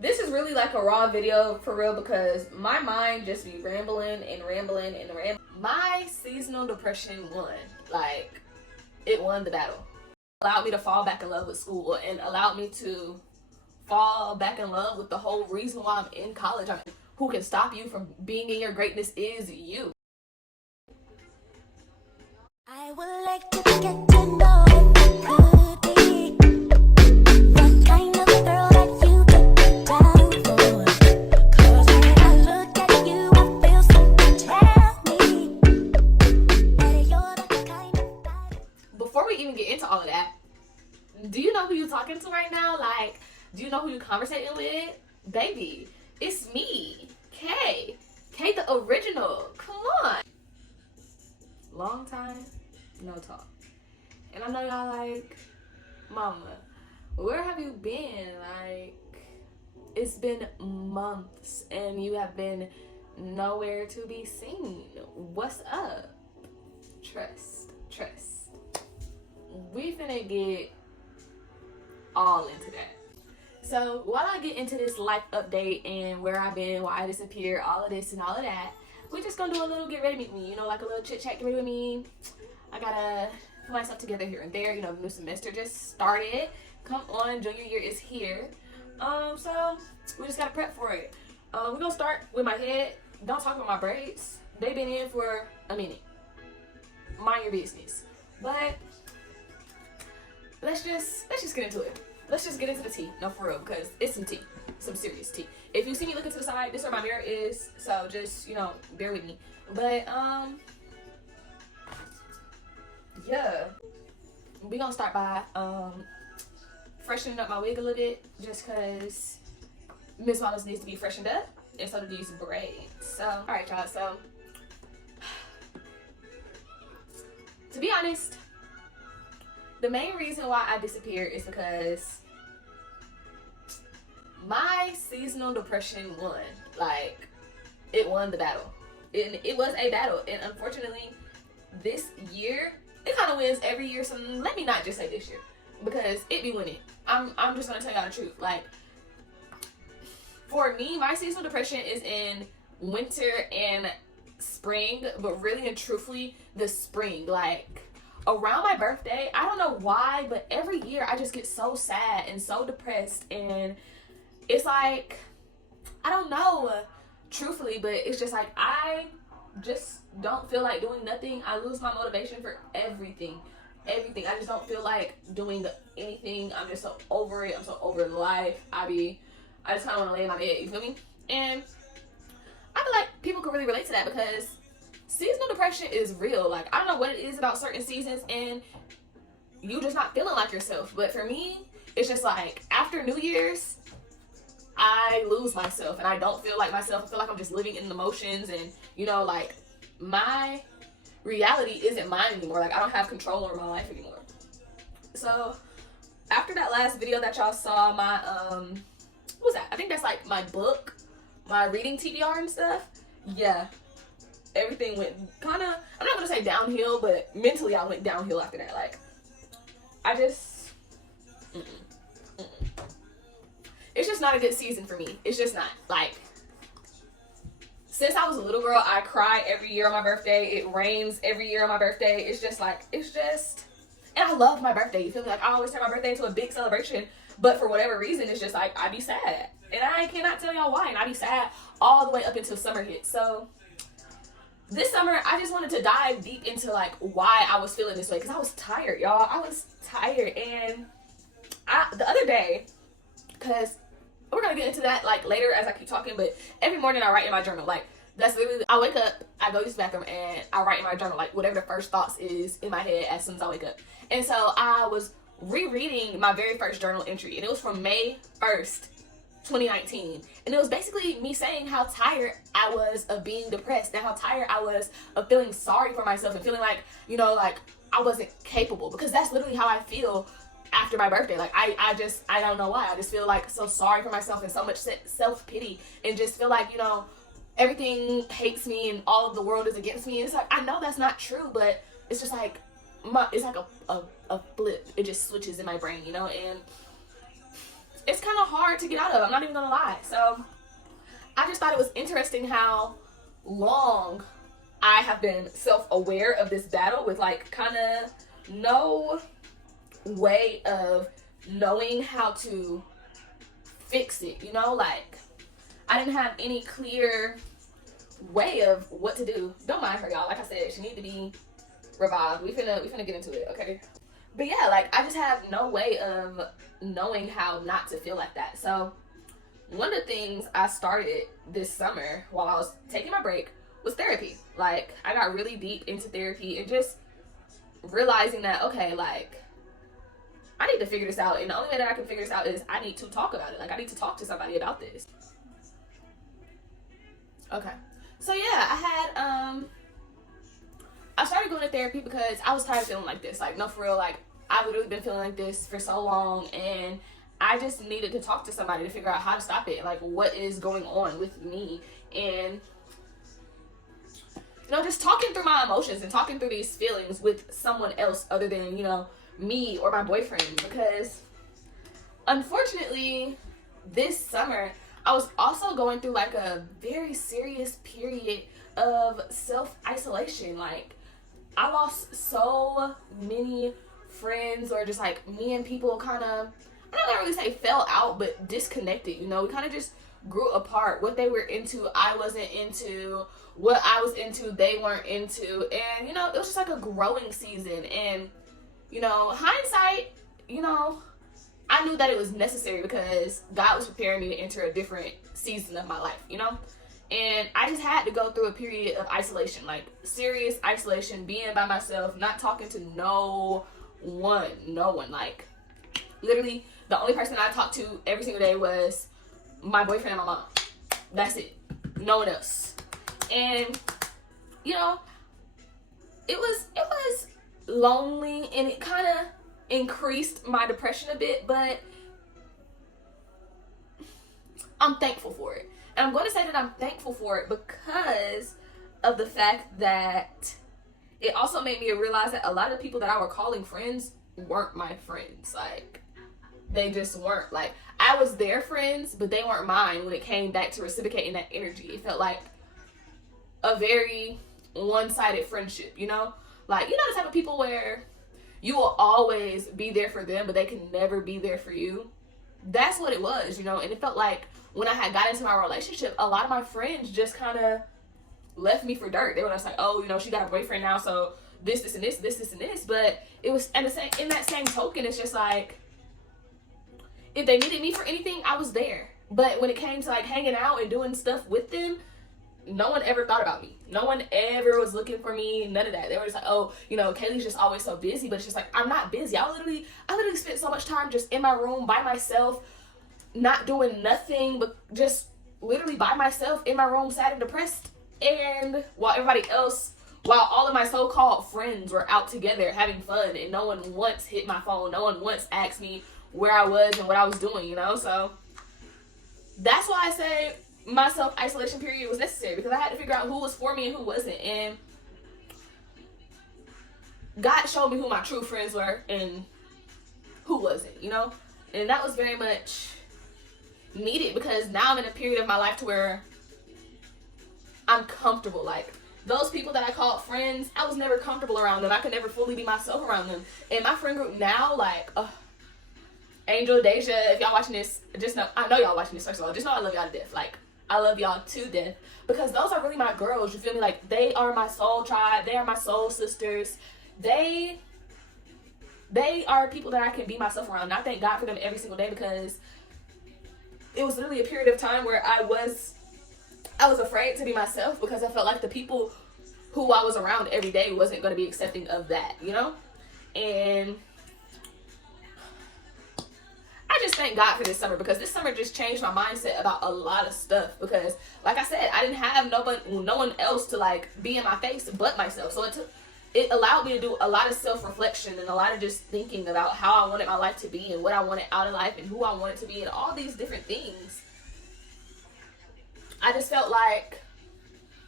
This is really like a raw video for real because my mind just be rambling and rambling and rambling. My seasonal depression won. Like, it won the battle. Allowed me to fall back in love with school and allowed me to fall back in love with the whole reason why I'm in college. Who can stop you from being in your greatness is you. I would like to get to know if you could be the kind of girl that you took down for. 'Cause when I look at you, I feel something tell me that you're the kind of guy. Before we even get into all of that, do you know who you're talking to right now? Like, do you know who you're conversating with? Baby, it's me, Kayytheorginall. Come on. Long time, no talk. And I know y'all like, mama, where have you been? Like, it's been months and you have been nowhere to be seen. What's up? Trust. We finna get all into that. So while I get into this life update and where I've been, why I disappeared, all of this and all of that, we're just gonna do a little get ready with me, you know, like a little chit chat, get ready with me. I gotta put myself together here and there, you know, the new semester just started. Come on, junior year is here. So we just gotta prep for it. We're gonna start with my head. Don't talk about my braids. They've been in for a minute. Mind your business. But let's just get into it. Let's just get into the tea. No, for real, because it's some tea. Some serious tea. If you see me looking to the side, this is where my mirror is. So just, you know, bear with me. But, yeah. We're going to start by, freshening up my wig a little bit. Just because Miss Wallace needs to be freshened up. And so do these braids. So, alright, y'all. So, to be honest, the main reason why I disappeared is because my seasonal depression won. Like, it won the battle. It was a battle. And unfortunately, this year, it kind of wins every year. So let me not just say this year, because it be winning. I'm just going to tell y'all the truth. Like, for me, my seasonal depression is in winter and spring. But really and truthfully, the spring. Like, around my birthday, I don't know why, but every year I just get so sad and so depressed, and it's like, I don't know, truthfully, but it's just like, I just don't feel like doing nothing. I lose my motivation for everything. I just don't feel like doing anything. I'm just so over it. I'm so over life. I just kind of want to lay in my bed, you feel me? And I feel like people could really relate to that, because seasonal depression is real. Like, I don't know what it is about certain seasons and you just not feeling like yourself. But for me, it's just like, after New Year's, I lose myself and I don't feel like myself. I feel like I'm just living in the emotions, and, you know, like, my reality isn't mine anymore. Like, I don't have control over my life anymore. So after that last video that y'all saw, my what was that? I think that's like my book, my reading TBR and stuff. Yeah. Everything went kind of, I'm not going to say downhill, but mentally I went downhill after that. Like, I just, it's just not a good season for me. It's just not. Like, since I was a little girl, I cry every year on my birthday. It rains every year on my birthday. It's just like, it's just, and I love my birthday. You feel me? Like, I always turn my birthday into a big celebration, but for whatever reason, it's just like, I be sad. And I cannot tell y'all why. And I be sad all the way up until summer hits. So this summer, I just wanted to dive deep into, like, why I was feeling this way. Because I was tired, y'all. I was tired. And the other day, because we're going to get into that, like, later as I keep talking. But every morning I write in my journal. Like, that's literally, I wake up, I go use the bathroom, and I write in my journal, like, whatever the first thoughts is in my head as soon as I wake up. And so I was rereading my very first journal entry. And it was from May 1st. 2019, and it was basically me saying how tired I was of being depressed and how tired I was of feeling sorry for myself and feeling like, you know, like I wasn't capable, because that's literally how I feel after my birthday. Like, I don't know why, I just feel like so sorry for myself and so much self-pity, and just feel like, you know, everything hates me and all of the world is against me. And it's like, I know that's not true, but it's just like it's like a a flip. It just switches in my brain, you know, and it's kind of hard to get out of. I'm not even gonna lie. So I just thought it was interesting how long I have been self-aware of this battle with like kind of no way of knowing how to fix it, you know, like I didn't have any clear way of what to do. Don't mind her, y'all. Like I said, she need to be revived. We finna get into it, okay? But yeah, like I just have no way of knowing how not to feel like that. So one of the things I started this summer while I was taking my break was therapy. Like I got really deep into therapy and just realizing that, okay, like I need to figure this out, and the only way that I can figure this out is I need to talk about it. Like I need to talk to somebody about this. Okay, so yeah, I started going to therapy because I was tired of feeling like this. Like, no, for real, like I've literally been feeling like this for so long, and I just needed to talk to somebody to figure out how to stop it. Like, what is going on with me? And you know, just talking through my emotions and talking through these feelings with someone else other than, you know, me or my boyfriend. Because unfortunately this summer I was also going through like a very serious period of self-isolation. Like I lost so many friends, or just like me and people kind of, I'm not gonna really say fell out, but disconnected. You know, we kind of just grew apart. What they were into, I wasn't into. What I was into, they weren't into. And, you know, it was just like a growing season. And, you know, hindsight, you know, I knew that it was necessary because God was preparing me to enter a different season of my life, you know? And I just had to go through a period of isolation, like serious isolation, being by myself, not talking to no one. Like, literally, the only person I talked to every single day was my boyfriend and my mom. That's it. No one else. And, you know, it was lonely, and it kind of increased my depression a bit, but I'm thankful for it. And I'm going to say that I'm thankful for it because of the fact that it also made me realize that a lot of the people that I were calling friends weren't my friends. Like, they just weren't. Like, I was their friends, but they weren't mine when it came back to reciprocating that energy. It felt like a very one-sided friendship, you know? Like, you know the type of people where you will always be there for them, but they can never be there for you? That's what it was, you know? And it felt like when I had got into my relationship, a lot of my friends just kind of left me for dirt. They were just like, oh, you know, she got a boyfriend now, so this, and this, and this. But it was, and in that same token, it's just like, if they needed me for anything, I was there. But when it came to like hanging out and doing stuff with them, no one ever thought about me. No one ever was looking for me. None of that. They were just like, oh, you know, Kaylee's just always so busy. But it's just like, I'm not busy. I literally spent so much time just in my room by myself, not doing nothing, but just literally by myself in my room, sad and depressed. And while all of my so-called friends were out together having fun, and no one once hit my phone. No one once asked me where I was and what I was doing, you know? So that's why I say my self-isolation period was necessary, because I had to figure out who was for me and who wasn't. And God showed me who my true friends were and who wasn't, you know? And that was very much needed, because now I'm in a period of my life to where I'm comfortable. Like, those people that I called friends, I was never comfortable around them. I could never fully be myself around them. And my friend group now, like, Angel, Deja, if y'all watching this, just know, I know y'all watching this, first of all, just know I love y'all to death. Like, I love y'all to death, because those are really my girls, you feel me? Like, they are my soul tribe, they are my soul sisters, they are people that I can be myself around. And I thank God for them every single day, because it was literally a period of time where I was afraid to be myself, because I felt like the people who I was around every day wasn't going to be accepting of that, you know? And I just thank God for this summer, because this summer just changed my mindset about a lot of stuff. Because, like I said, I didn't have no one else to like be in my face but myself. So it allowed me to do a lot of self-reflection and a lot of just thinking about how I wanted my life to be and what I wanted out of life and who I wanted to be and all these different things. I just felt like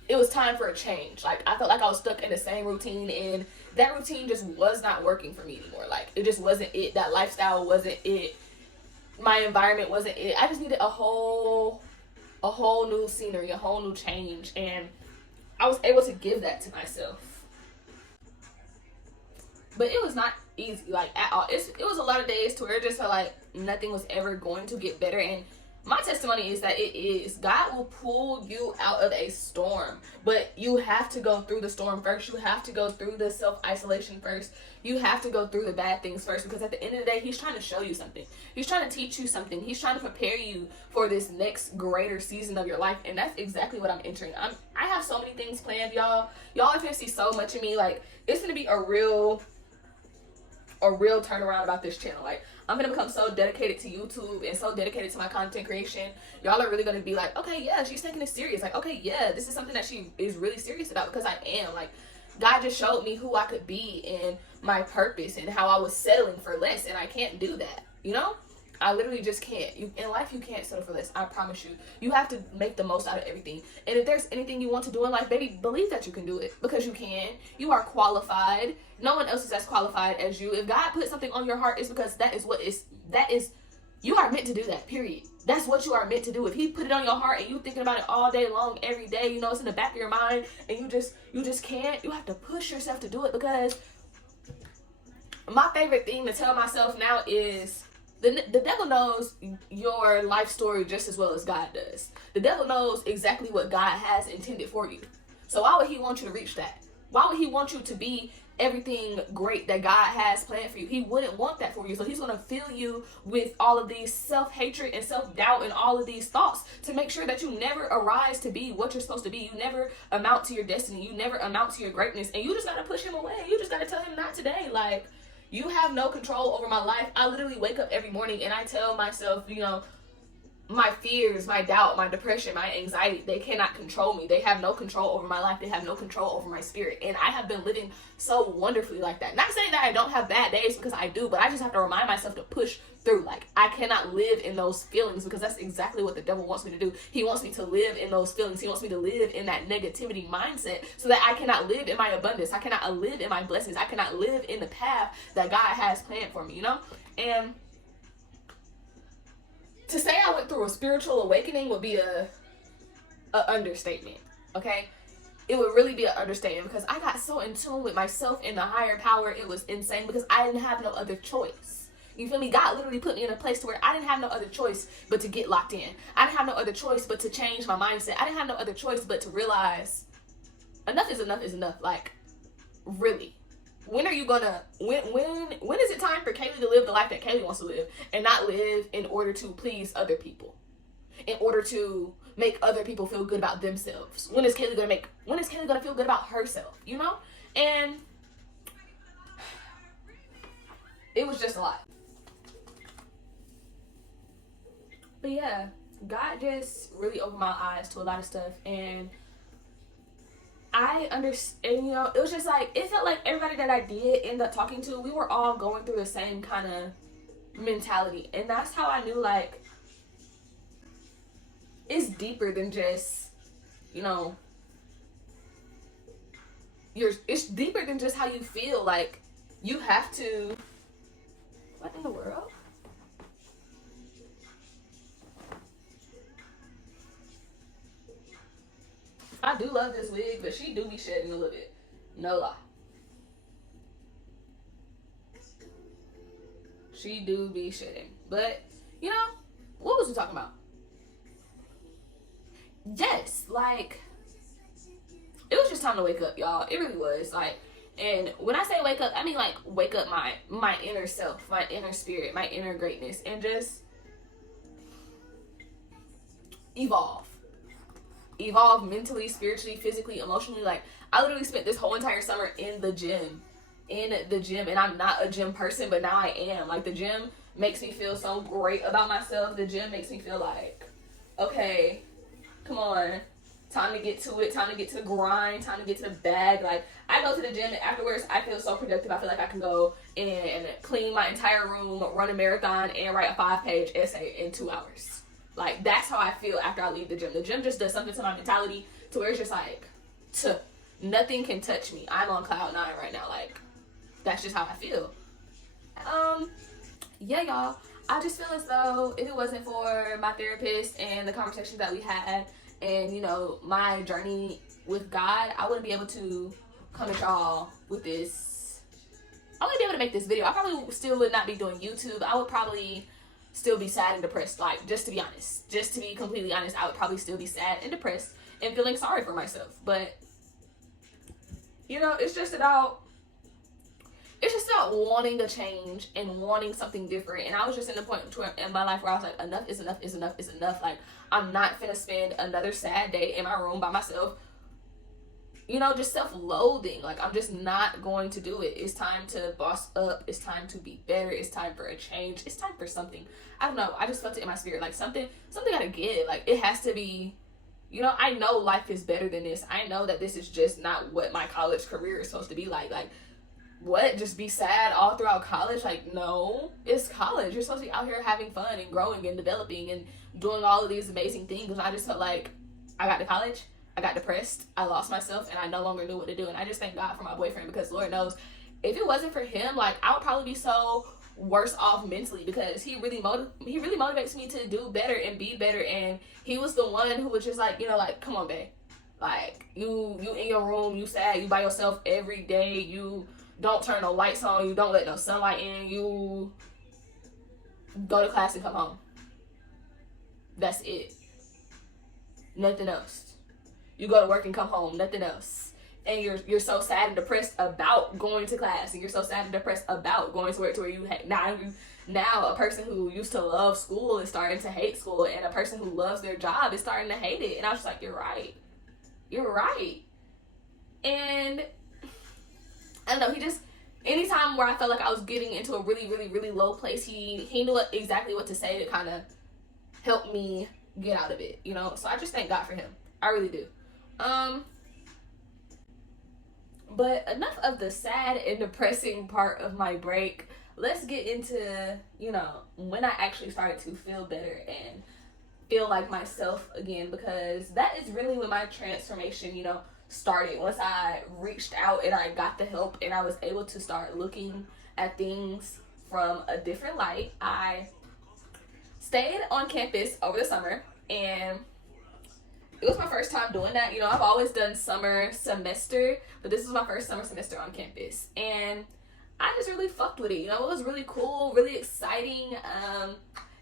it was time for a change. Like, I felt like I was stuck in the same routine, and that routine just was not working for me anymore. Like, it just wasn't it. That lifestyle wasn't it. My environment wasn't it. I just needed a whole new scenery, a whole new change, and I was able to give that to myself. But it was not easy, like, at all. It was a lot of days to where it just felt like nothing was ever going to get better. And my testimony is that it is. God will pull you out of a storm, but you have to go through the storm first. You have to go through the self-isolation first. You have to go through the bad things first, because at the end of the day, he's trying to show you something. He's trying to teach you something. He's trying to prepare you for this next greater season of your life, and that's exactly what I'm entering. I have so many things planned, y'all. Y'all are gonna see so much of me. Like, it's gonna be a real turnaround about this channel. Like, I'm gonna become so dedicated to YouTube and so dedicated to my content creation. Y'all are really gonna be like, okay, yeah, she's taking this serious. Like, okay, yeah, this is something that she is really serious about, because I am. Like, God just showed me who I could be and my purpose and how I was settling for less, and I can't do that, you know? I literally just can't. In life, you can't settle for less. I promise you. You have to make the most out of everything. And if there's anything you want to do in life, baby, believe that you can do it, because you can. You are qualified. No one else is as qualified as you. If God put something on your heart, it's because you are meant to do that, period. That's what you are meant to do. If he put it on your heart and you thinking about it all day long, every day, you know, it's in the back of your mind, and you just can't, you have to push yourself to do it. Because my favorite thing to tell myself now is, the devil knows your life story just as well as God does. The devil knows exactly what God has intended for you. So why would he want you to reach that? Why would he want you to be everything great that God has planned for you? He wouldn't want that for you. So he's going to fill you with all of these self-hatred and self-doubt and all of these thoughts to make sure that you never arise to be what you're supposed to be. You never amount to your destiny. You never amount to your greatness. And you just got to push him away. You just got to tell him, not today. Like, you have no control over my life. I literally wake up every morning and I tell myself, you know, my fears, my doubt, my depression, my anxiety, they cannot control me. They have no control over my life. They have no control over my spirit. And I have been living so wonderfully like that. Not saying that I don't have bad days, because I do, but I just have to remind myself to push through. Like, I cannot live in those feelings, because that's exactly what the devil wants me to do. He wants me to live in those feelings. He wants me to live in that negativity mindset, so that I cannot live in my abundance. I cannot live in my blessings. I cannot live in the path that God has planned for me, you know? And to say I went through a spiritual awakening would be a understatement, okay? It would really be an understatement, because I got so in tune with myself and the higher power. It was insane, because I didn't have no other choice. You feel me? God literally put me in a place to where I didn't have no other choice but to get locked in. I didn't have no other choice but to change my mindset. I didn't have no other choice but to realize enough is enough is enough. Like, really. When are you gonna, when is it time for Kaylee to live the life that Kaylee wants to live, and not live in order to please other people, in order to make other people feel good about themselves? When is Kaylee gonna feel good about herself, you know? And it was just a lot. But yeah, God just really opened my eyes to a lot of stuff, and I understand, you know, it was just like, it felt like everybody that I did end up talking to, we were all going through the same kind of mentality. And that's how I knew, like, it's deeper than just, you know, it's deeper than just how you feel. Like, you have to, what in the world? I do love this wig, but she do be shedding a little bit. No lie. She do be shedding. But, you know, what was we talking about? Yes, like, it was just time to wake up, y'all. It really was. Like, and when I say wake up, I mean, like, wake up my inner self, my inner spirit, my inner greatness, and just evolve mentally, spiritually, physically, emotionally. Like, I literally spent this whole entire summer in the gym, and I'm not a gym person, but now I am. Like, the gym makes me feel so great about myself. The gym makes me feel like, okay, come on, time to get to it, time to get to the grind, time to get to the bag. Like, I go to the gym, and afterwards I feel so productive. I feel like I can go and clean my entire room, run a marathon, and write a 5-page essay in 2 hours. Like, that's how I feel after I leave the gym. The gym just does something to my mentality, to where it's just like, Nothing can touch me. I'm on cloud 9 right now. Like, that's just how I feel. Yeah, y'all. I just feel as though if it wasn't for my therapist and the conversations that we had and, you know, my journey with God, I wouldn't be able to come at y'all with this. I wouldn't be able to make this video. I probably still would not be doing YouTube. I would probably still be sad and depressed. Like, just to be honest. Just to be completely honest, I would probably still be sad and depressed and feeling sorry for myself. But, you know, it's just about wanting a change and wanting something different. And I was just in the point in my life where I was like, enough is enough is enough is enough. Like, I'm not finna spend another sad day in my room by myself, you know, just self-loathing. Like, I'm just not going to do it. It's time to boss up. It's time to be better. It's time for a change. It's time for something. I don't know. I just felt it in my spirit. Like, something gotta give. Like, it has to be, you know, I know life is better than this. I know that this is just not what my college career is supposed to be like. Like, what? Just be sad all throughout college? Like, no. It's college. You're supposed to be out here having fun and growing and developing and doing all of these amazing things. And I just felt like I got to college, I got depressed, I lost myself, and I no longer knew what to do. And I just thank God for my boyfriend, because Lord knows, if it wasn't for him, like, I would probably be so worse off mentally, because he really motivates me to do better and be better. And he was the one who was just like, you know, like, come on, babe. Like, you in your room, you sad, you by yourself every day, you don't turn no lights on, you don't let no sunlight in, you go to class and come home. That's it. Nothing else. You go to work and come home, nothing else. And you're so sad and depressed about going to class, and you're so sad and depressed about going to work, to where you now a person who used to love school is starting to hate school, and a person who loves their job is starting to hate it. And I was just like, you're right. And I don't know, he just, anytime where I felt like I was getting into a really, really, really low place, he knew exactly what to say to kind of help me get out of it, you know? So I just thank God for him. I really do. But enough of the sad and depressing part of my break. Let's get into, you know, when I actually started to feel better and feel like myself again, because that is really when my transformation, you know, started. Once I reached out and I got the help and I was able to start looking at things from a different light. I stayed on campus over the summer, and it was my first time doing that. You know, I've always done summer semester, but this was my first summer semester on campus, and I just really fucked with it. You know, it was really cool, really exciting.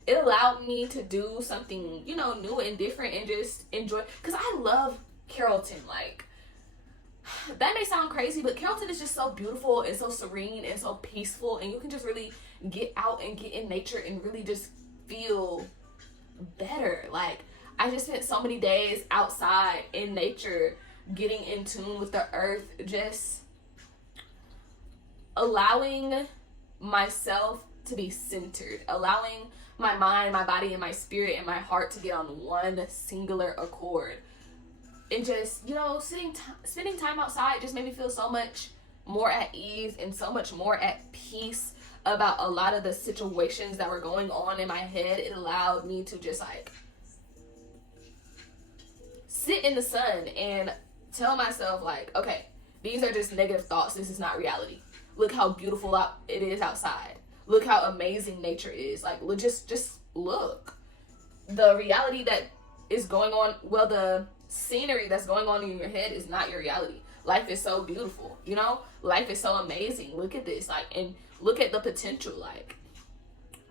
It allowed me to do something, you know, new and different, and just enjoy, because I love Carrollton. Like, that may sound crazy, but Carrollton is just so beautiful and so serene and so peaceful, and you can just really get out and get in nature and really just feel better. Like, I just spent so many days outside in nature, getting in tune with the earth, just allowing myself to be centered, allowing my mind, my body, and my spirit and my heart to get on one singular accord. And just, you know, spending time outside just made me feel so much more at ease and so much more at peace about a lot of the situations that were going on in my head. It allowed me to just, like, sit in the sun and tell myself, like, okay, these are just negative thoughts. This is not reality. Look how beautiful it is outside. Look how amazing nature is. Like, just look. The reality that is going on, well, the scenery that's going on in your head is not your reality. Life is so beautiful, you know? Life is so amazing. Look at this, like, and look at the potential. Like,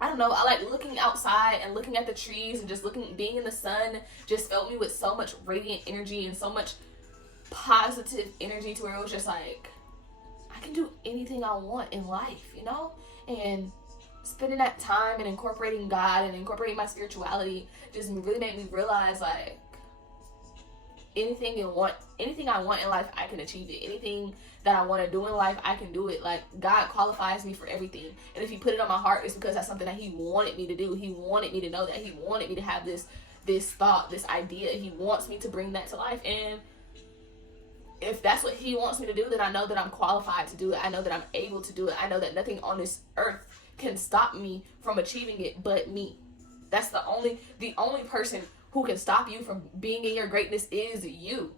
I don't know, I like looking outside and looking at the trees and just being in the sun just filled me with so much radiant energy and so much positive energy, to where it was just like, I can do anything I want in life, you know? And spending that time and incorporating God and incorporating my spirituality just really made me realize, like, anything I want in life, I can achieve it. Anything that I want to do in life, I can do it. Like, God qualifies me for everything. And if he put it on my heart, it's because that's something that he wanted me to do. He wanted me to know that. He wanted me to have this thought, this idea. He wants me to bring that to life. And if that's what he wants me to do, then I know that I'm qualified to do it. I know that I'm able to do it. I know that nothing on this earth can stop me from achieving it but me. That's the only person who can stop you from being in your greatness is you.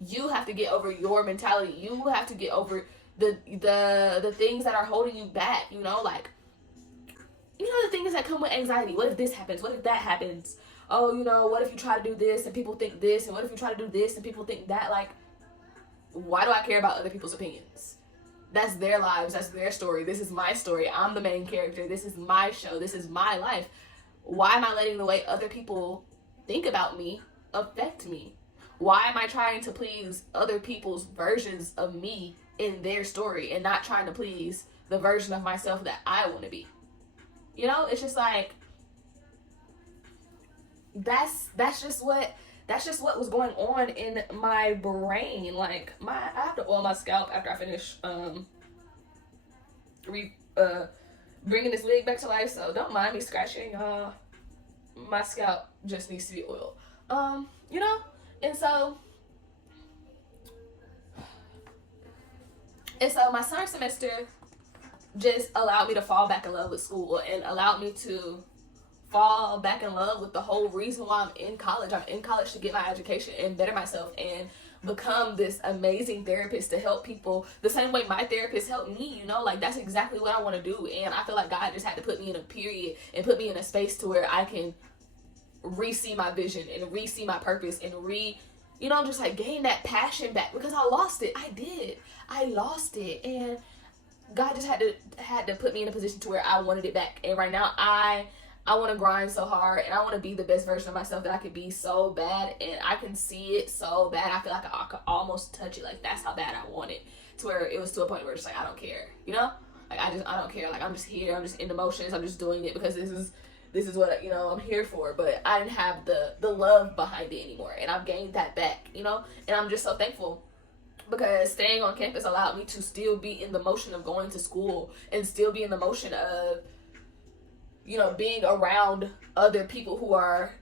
You have to get over your mentality. You have to get over the things that are holding you back, you know, like, you know, the things that come with anxiety. What if this happens? What if that happens? Oh, you know, what if you try to do this and people think this? And what if you try to do this and people think that? Like, why do I care about other people's opinions? That's their lives. That's their story. This is my story. I'm the main character. This is my show. This is my life. Why am I letting the way other people think about me affect me? Why am I trying to please other people's versions of me in their story and not trying to please the version of myself that I want to be? You know, it's just like, that's just what was going on in my brain. Like, I have to oil my scalp after I finish bringing this wig back to life, so don't mind me scratching. My scalp just needs to be oiled. You know, and so my summer semester just allowed me to fall back in love with school and allowed me to fall back in love with the whole reason why I'm in college. I'm in college to get my education and better myself and become this amazing therapist to help people the same way my therapist helped me, you know, like, that's exactly what I want to do. And I feel like God just had to put me in a period and put me in a space to where I can re-see my vision and re-see my purpose and you know, just like gain that passion back, because I lost it. I lost it, and God just had to put me in a position to where I wanted it back. And right now I want to grind so hard, and I want to be the best version of myself that I could be so bad, and I can see it so bad. I feel like I could almost touch it. Like, that's how bad I want it, to where it was to a point where it's like, I don't care, you know? Like, I don't care. Like, I'm just here. I'm just in the motions. I'm just doing it because this is what, you know, I'm here for. But I didn't have the love behind it anymore, and I've gained that back, you know? And I'm just so thankful, because staying on campus allowed me to still be in the motion of going to school and still be in the motion of, you know, being around other people who are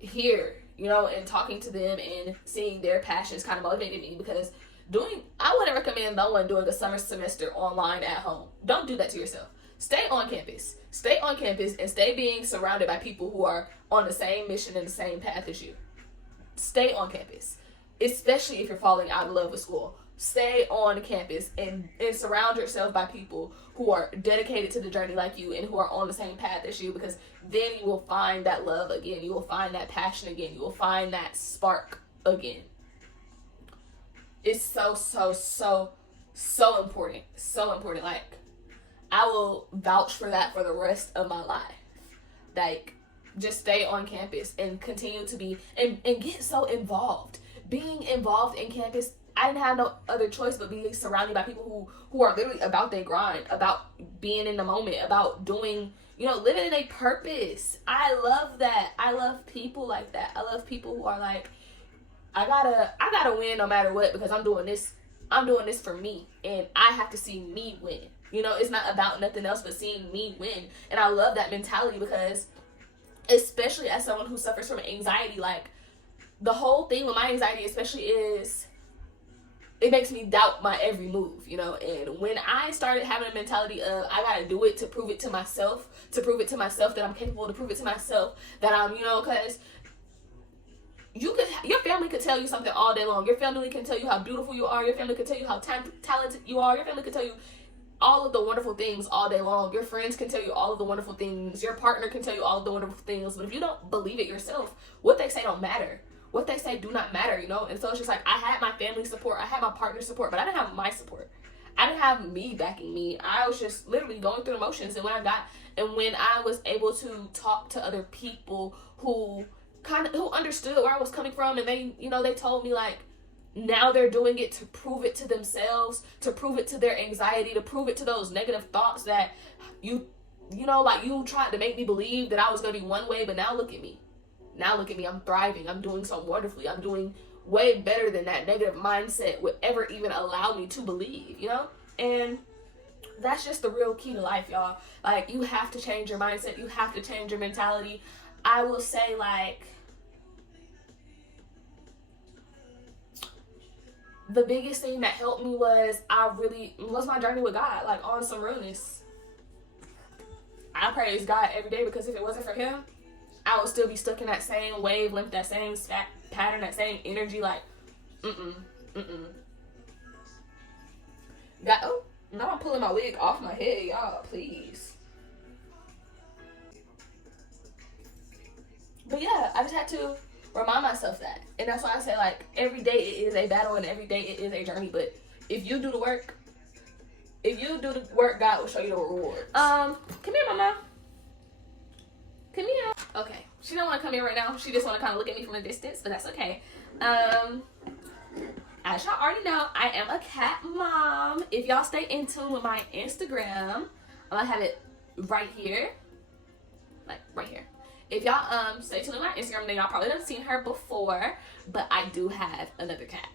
here, you know, and talking to them and seeing their passions kind of motivated me. Because I wouldn't recommend no one doing a summer semester online at home. Don't do that to yourself. Stay on campus. Stay on campus and stay being surrounded by people who are on the same mission and the same path as you. Stay on campus, especially if you're falling out of love with school. Stay on campus and surround yourself by people who are dedicated to the journey like you and who are on the same path as you, because then you will find that love again. You will find that passion again. You will find that spark again. It's so important. So important. Like, I will vouch for that for the rest of my life. Like, just stay on campus and continue to be and get so involved. Being involved in campus, I didn't have no other choice but being surrounded by people who are literally about their grind, about being in the moment, about doing, you know, living in a purpose. I love that. I love people like that. I love people who are like, I gotta win no matter what, because I'm doing this for me, and I have to see me win. You know, it's not about nothing else but seeing me win. And I love that mentality, because especially as someone who suffers from anxiety, like, the whole thing with my anxiety especially is it makes me doubt my every move, you know. And when I started having a mentality of I gotta do it to prove it to myself that I'm capable, to prove it to myself that I'm, you know, because your family could tell you something all day long. Your family can tell you how beautiful you are. Your family can tell you how talented you are. Your family can tell you all of the wonderful things all day long. Your friends can tell you all of the wonderful things. Your partner can tell you all of the wonderful things. But if you don't believe it yourself, what they say don't matter. What they say do not matter, you know? And so it's just like, I had my family support. I had my partner's support, but I didn't have my support. I didn't have me backing me. I was just literally going through the motions. And when I was able to talk to other people who understood where I was coming from, and they, you know, they told me, like, now they're doing it to prove it to themselves, to prove it to their anxiety, to prove it to those negative thoughts that you know, like, you tried to make me believe that I was going to be one way, but now look at me. Now look at me. I'm thriving. I'm doing so wonderfully. I'm doing way better than that negative mindset would ever even allow me to believe, you know? And that's just the real key to life, y'all. Like, you have to change your mindset. You have to change your mentality. I will say, like, the biggest thing that helped me was my journey with God, like, on some realness. I praise God every day, because if it wasn't for him, I would still be stuck in that same wavelength, that same pattern, that same energy. Like, Oh, now I'm pulling my wig off my head, y'all, please. But yeah, I just had to remind myself that. And that's why I say, like, every day it is a battle and every day it is a journey. But if you do the work, God will show you the rewards. Come here, mama. Come here. Okay, she don't want to come here right now. She just want to kind of look at me from a distance, but that's okay. As y'all already know, I am a cat mom. If y'all stay in tune with my Instagram, I'm gonna have it right here, like right here. If y'all stay tuned with my Instagram, then y'all probably have seen her before, but I do have another cat.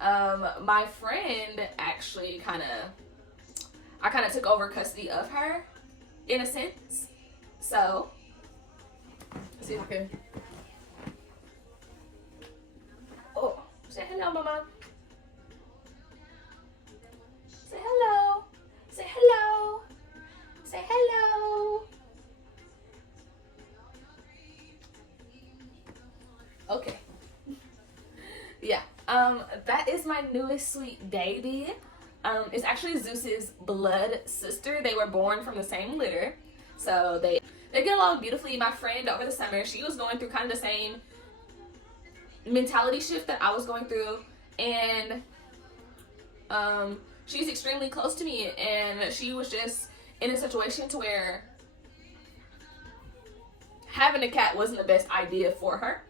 My friend actually I kind of took over custody of her, in a sense. So, let's see if I can. Oh, say hello, mama. Say hello. Say hello. Say hello. Okay. Yeah. That is my newest sweet baby. It's actually Zeus's blood sister. They were born from the same litter. So they get along beautifully. My friend over the summer, she was going through kind of the same mentality shift that I was going through, and she's extremely close to me, and she was just in a situation to where having a cat wasn't the best idea for her.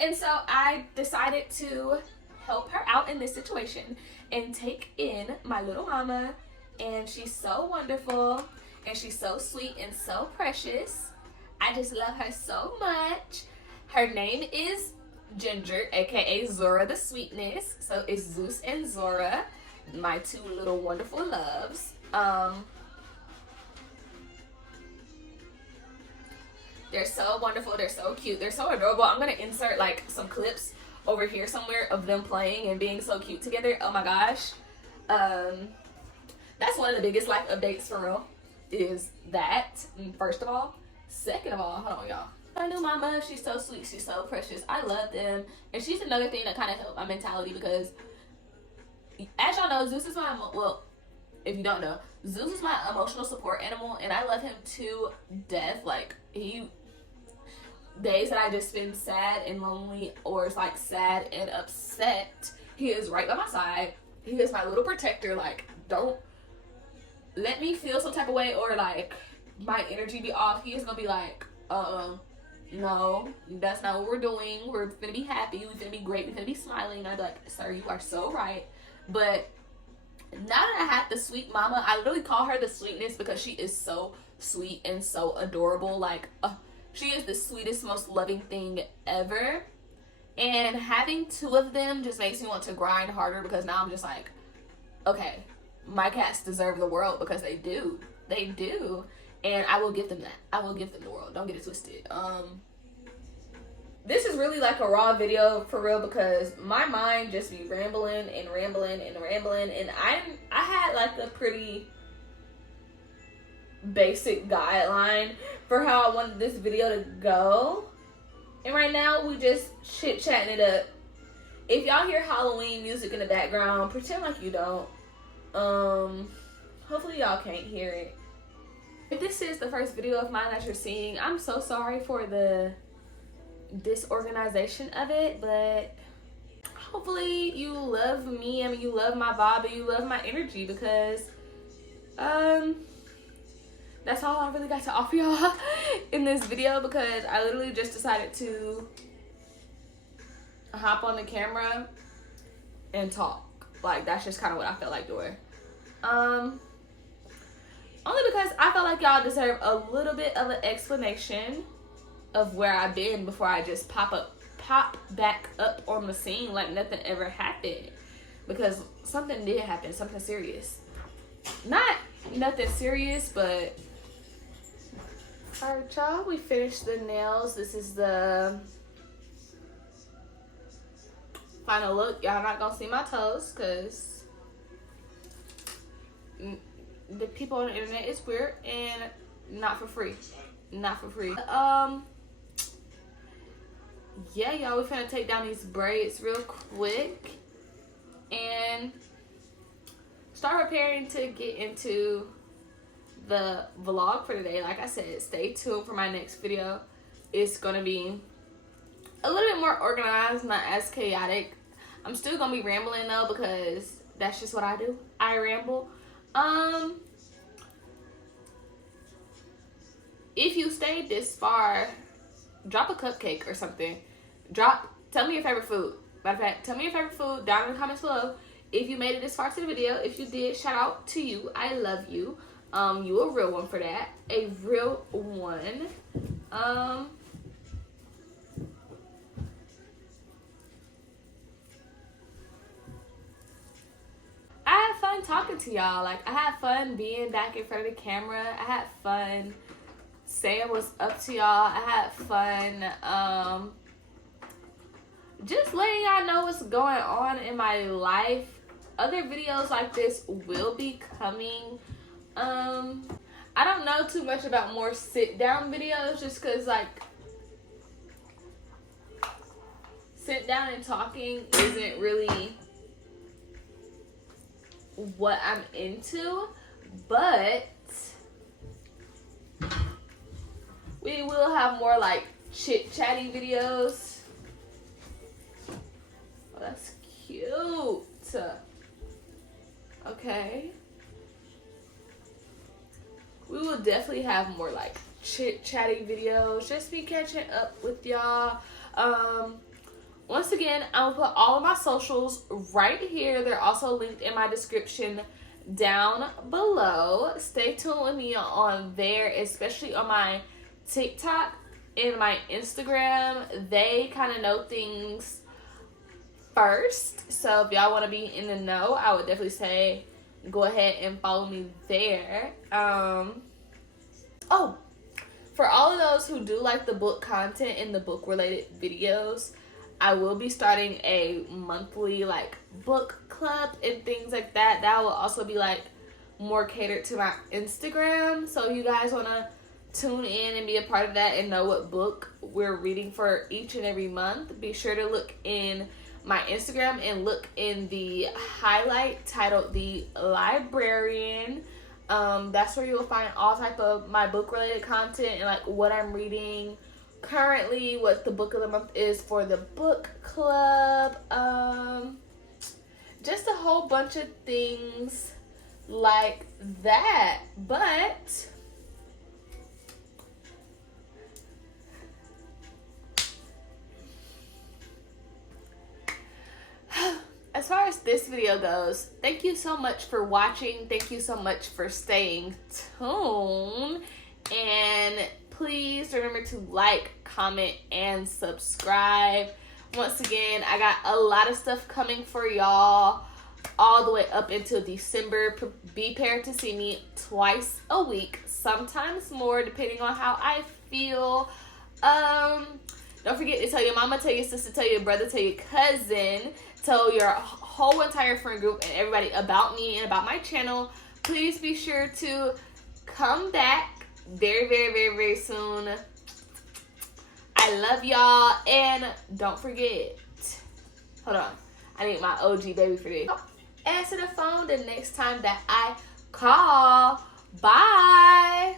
And so I decided to help her out in this situation and take in my little mama, and she's so wonderful and she's so sweet and so precious. I just love her so much. Her name is Ginger, aka Zora the Sweetness. So it's Zeus and Zora, my two little wonderful loves. They're so wonderful, they're so cute, they're so adorable. I'm gonna insert like some clips over here somewhere of them playing and being so cute together. Oh my gosh. That's one of the biggest life updates for real, is that, first of all. Second of all, hold on y'all. My new mama, she's so sweet, she's so precious. I love them. And she's another thing that kind of helped my mentality, because as y'all know, Zeus is my, well, if you don't know, Zeus is my emotional support animal, and I love him to death. Like, days that I just spend sad and lonely, or it's like sad and upset, he is right by my side. He is my little protector. Like, don't let me feel some type of way or like my energy be off. He is gonna be like, no, that's not what we're doing. We're gonna be happy, we're gonna be great, we're gonna be smiling. I'd be like, sir, you are so right. But now that I have the sweet mama, I literally call her the sweetness because she is so sweet and so adorable. Like, she is the sweetest, most loving thing ever. And having two of them just makes me want to grind harder, because now I'm just like, okay, my cats deserve the world, because they do. They do. And I will give them that. I will give them the world. Don't get it twisted. This is really like a raw video for real, because my mind just be rambling and rambling and rambling. And I had like a pretty basic guideline for how I wanted this video to go, and right now we just chit-chatting it up. If y'all hear Halloween music in the background, pretend like you don't. Hopefully y'all can't hear it. If this is the first video of mine that you're seeing, I'm so sorry for the disorganization of it, but hopefully you love me, and you love my vibe, and you love my energy, because that's all I really got to offer y'all in this video, because I literally just decided to hop on the camera and talk. Like, that's just kind of what I felt like doing. Only because I felt like y'all deserve a little bit of an explanation of where I've been before I just pop back up on the scene like nothing ever happened. Because something did happen, something serious. Not nothing serious, but alright y'all, we finished the nails. This is the final look. Y'all not gonna see my toes, because the people on the internet is weird and not for free. Not for free. yeah, y'all, we're finna take down these braids real quick and start preparing to get into the vlog for today. Like I said, stay tuned for my next video. It's gonna be a little bit more organized, not as chaotic. I'm still gonna be rambling though, because that's just what I do. I ramble. If you stayed this far, drop a cupcake or something. Tell me your favorite food. Matter of fact, tell me your favorite food down in the comments below. If you made it this far to the video, if you did, shout out to you. I love you. You a real one for that. A real one. I had fun talking to y'all. Like, I had fun being back in front of the camera. I had fun saying what's up to y'all. I had fun just letting y'all know what's going on in my life. Other videos like this will be coming. I don't know too much about more sit down videos, just because like sit down and talking isn't really what I'm into, but we will have more like chit chatty videos. Oh, that's cute. Okay. We will definitely have more like chit chatty videos. Just be catching up with y'all. Once again, I'll put all of my socials right here. They're also linked in my description down below. Stay tuned with me on there, especially on my TikTok and my Instagram. They kind of know things first. So if y'all want to be in the know, I would definitely say go ahead and follow me there. Oh, for all of those who do like the book content and the book related videos, I will be starting a monthly like book club and things like that. That will also be like more catered to my Instagram. So if you guys want to tune in and be a part of that and know what book we're reading for each and every month, be sure to look in my Instagram and look in the highlight titled The Librarian. That's where you'll find all type of my book related content and like what I'm reading currently, what the book of the month is for the book club, just a whole bunch of things like that. But as far as this video goes, thank you so much for watching. Thank you so much for staying tuned. And please remember to like, comment, and subscribe. Once again, I got a lot of stuff coming for y'all all the way up until December. Be prepared to see me twice a week, sometimes more, depending on how I feel. Don't forget to tell your mama, tell your sister, tell your brother, tell your cousin, tell your whole entire friend group and everybody about me and about my channel. Please be sure to come back very, very, very, very soon. I love y'all. And don't forget, hold on, I need my OG baby for this. Answer the phone the next time that I call. Bye.